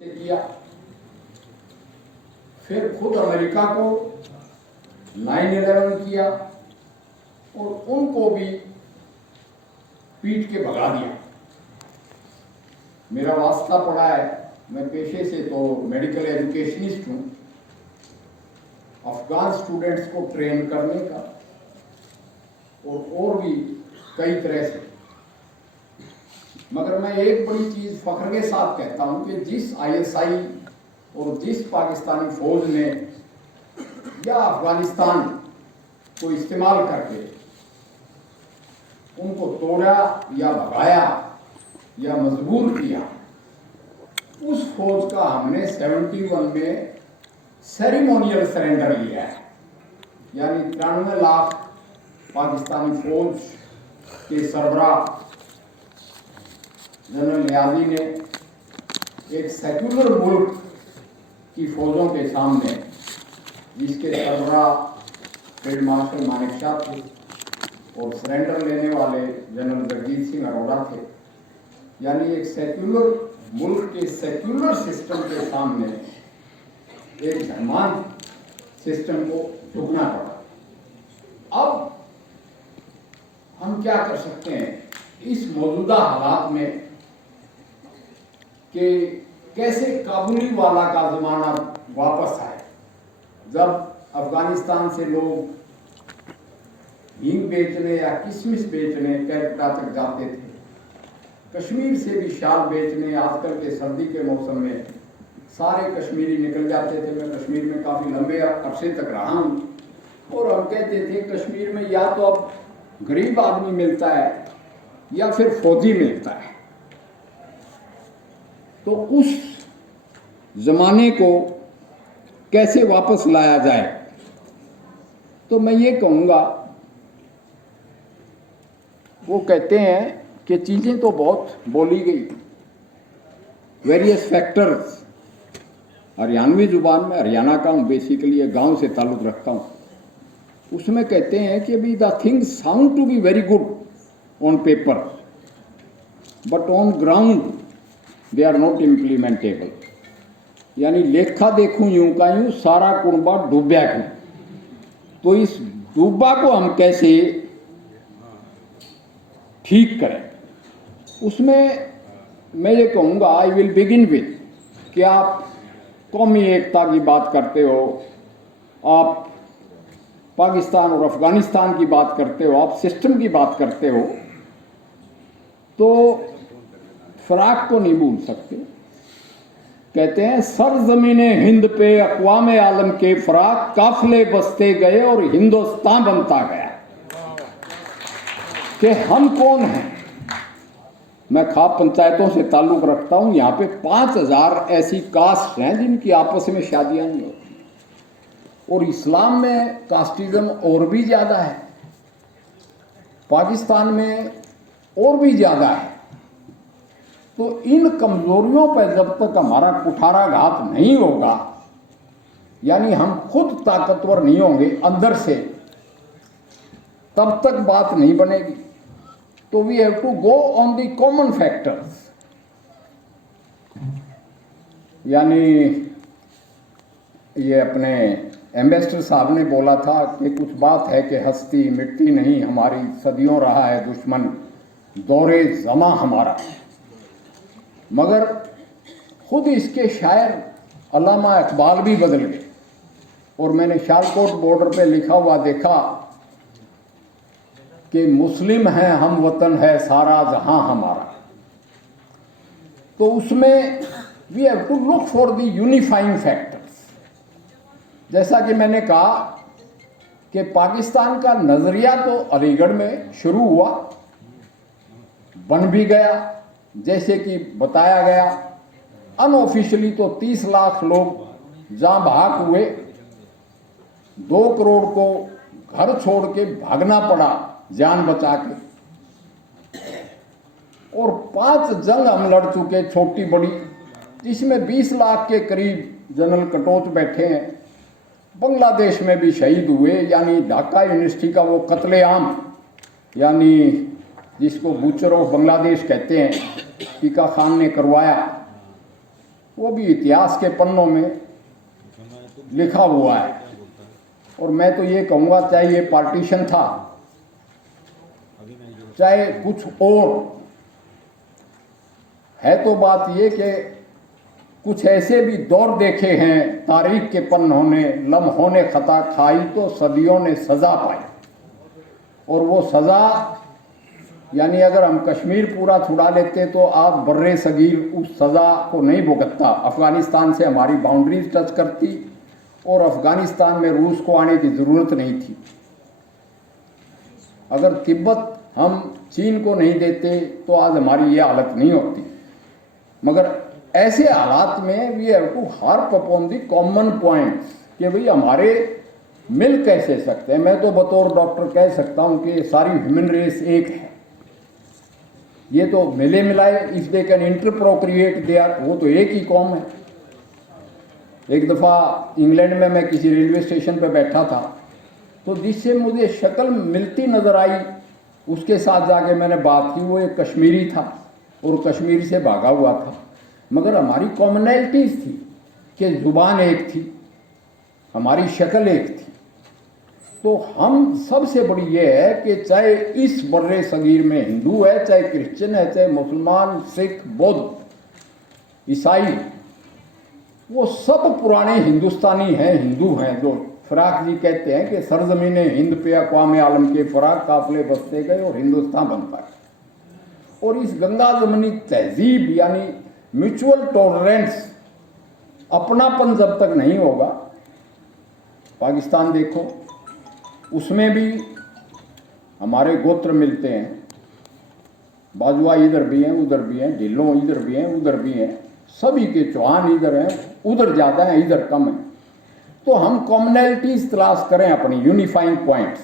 किया, फिर खुद अमेरिका को 9/11 किया और उनको भी पीट के भगा दिया। मेरा वास्ता पड़ा है, मैं पेशे से तो मेडिकल एजुकेशनिस्ट हूँ, अफगान स्टूडेंट्स को ट्रेन करने का और भी कई तरह से। मगर मैं एक बड़ी चीज़ फख्र के साथ कहता हूँ कि जिस ISI और जिस पाकिस्तानी फौज ने या अफगानिस्तान को इस्तेमाल करके उनको तोड़ा या भगाया या मजबूर किया, उस फौज का हमने 71 में सेरेमोनियल सरेंडर लिया है। यानी 93 लाख पाकिस्तानी फौज के सरबराह जनरल नियाजी ने एक सेक्युलर मुल्क की फौजों के सामने, जिसके सरबराह फील्ड मार्शल मानेकशॉ थे और सरेंडर लेने वाले जनरल जगजीत सिंह अरोड़ा थे, यानी एक सेक्युलर मुल्क के सेक्युलर सिस्टम के सामने एक धर्मांध सिस्टम को झुकना पड़ा। अब हम क्या कर सकते हैं इस मौजूदा हालात में कि कैसे काबुली वाला का ज़माना वापस आए। जब अफगानिस्तान से लोग हींग बेचने या किशमिश बेचने कैलकटा तक जाते थे, कश्मीर से भी शाल बेचने, आजकल के सर्दी के मौसम में सारे कश्मीरी निकल जाते थे। मैं कश्मीर में काफ़ी लंबे अरसे तक रहा हूँ और हम कहते थे कश्मीर में या तो अब गरीब आदमी मिलता है या फिर फौजी मिलता है। तो उस ज़माने को कैसे वापस लाया जाए, तो मैं ये कहूँगा, वो कहते हैं कि चीज़ें तो बहुत बोली गई, वेरियस फैक्टर्स। हरियाणवी ज़ुबान में, हरियाणा का हूँ बेसिकली, गांव से ताल्लुक़ रखता हूँ, उसमें कहते हैं कि अभी the things sound to be very good on paper but on ground they are not implementable. यानी लेखा देखूं यूं का यूं, सारा कुंबा डूब्या क्यों। तो इस डूबा को हम कैसे ठीक करें, उसमें मैं ये कहूँगा, आई विल बिगिन विद कि आप कौमी एकता की बात करते हो, आप पाकिस्तान और अफगानिस्तान की बात करते हो, आप सिस्टम की बात करते हो, तो फ़राक को नहीं भूल सकते। कहते हैं सरज़मीने हिंद पे अक़वाम आलम के फ़राक काफ़िले बसते गए और हिंदुस्तान बनता गया। कि हम कौन हैं। मैं खाप पंचायतों से ताल्लुक़ रखता हूँ, यहाँ पे 5000 ऐसी कास्ट हैं जिनकी आपस में शादियाँ नहीं होती, और इस्लाम में कास्टिज़म और भी ज़्यादा है, पाकिस्तान में और भी ज़्यादा है। तो इन कमज़ोरियों पर जब तक हमारा कुठाराघात नहीं होगा, यानी हम खुद ताकतवर नहीं होंगे अंदर से, तब तक बात नहीं बनेगी। तो we have to go on the common factors. यानी ये अपने एम्बेसडर साहब ने बोला था कि कुछ बात है कि हस्ती मिटती नहीं हमारी, सदियों रहा है दुश्मन दौरे ज़मा हमारा। मगर खुद इसके शायर अल्लामा इकबाल भी बदल गए, और मैंने शालकोट बॉर्डर पे लिखा हुआ देखा कि मुस्लिम हैं हम, वतन है सारा जहां हमारा। तो उसमें we have to look for the unifying factors. जैसा कि मैंने कहा कि पाकिस्तान का नज़रिया तो अलीगढ़ में शुरू हुआ, बन भी गया, जैसे कि बताया गया। अनऑफिशियली तो 30 लाख लोग जहाँ भाग हुए, 2 करोड़ को घर छोड़ के भागना पड़ा जान बचा के, और 5 जंग हम लड़ चुके छोटी बड़ी, जिसमें 20 लाख के करीब जनरल कटोच बैठे हैं। बांग्लादेश में भी शहीद हुए, यानी ढाका यूनिवर्सिटी का वो कत्लेआम, यानी जिसको बूचर ऑफ बांग्लादेश कहते हैं, टीका खान ने करवाया। वो भी इतिहास के पन्नों में लिखा हुआ है। और मैं तो ये कहूँगा, चाहे ये पार्टीशन था, चाहे कुछ और है, तो बात ये कि कुछ ऐसे भी दौर देखे हैं तारीख के पन्नों ने, लम्हों ने खता खाई तो सदियों ने सज़ा पाई। और वो सज़ा, यानी अगर हम कश्मीर पूरा छुड़ा लेते तो आज बर्रे सगीर उस सज़ा को नहीं भुगतता। अफ़गानिस्तान से हमारी बाउंड्रीज टच करती और अफ़गानिस्तान में रूस को आने की ज़रूरत नहीं थी। अगर तिब्बत हम चीन को नहीं देते तो आज हमारी ये हालत नहीं होती। मगर ऐसे हालात में we have to harp upon the common points कि भाई हमारे मिल कैसे सकते हैं। मैं तो बतौर डॉक्टर कह सकता हूँ कि सारी ह्यूमन रेस एक है। ये तो मिले मिलाए, if they can interprocreate they are, वो तो एक ही कौम है। एक दफ़ा इंग्लैंड में मैं किसी रेलवे स्टेशन पर बैठा था, तो जिससे मुझे शक्ल मिलती नज़र आई उसके साथ जाके मैंने बात की। वो एक कश्मीरी था और कश्मीर से भागा हुआ था, मगर हमारी कॉमनैलिटीज़ थी कि ज़ुबान एक थी, हमारी शक्ल एक थी। तो हम सबसे बड़ी ये है कि चाहे इस बर्रे सगीर में हिंदू है, चाहे क्रिश्चियन है, चाहे मुसलमान, सिख, बौद्ध, ईसाई, वो सब पुराने हिंदुस्तानी हैं, हिंदू हैं। जो फराक जी कहते हैं कि सरजमीने हिंद पे अक़वाम आलम के फराक काफिले बसते गए और हिंदुस्तान बनता है। और इस गंगा जमनी तहजीब यानी म्यूचुअल टॉलरेंस, अपनापन जब तक नहीं होगा, पाकिस्तान देखो, उसमें भी हमारे गोत्र मिलते हैं। बाजुआ इधर भी हैं, उधर भी हैं, ढिल्लों इधर भी हैं, उधर भी हैं, सभी के चौहान इधर हैं, उधर ज़्यादा हैं, इधर कम हैं। तो हम कॉमनैलिटीज तलाश करें, अपनी यूनिफाइंग पॉइंट्स।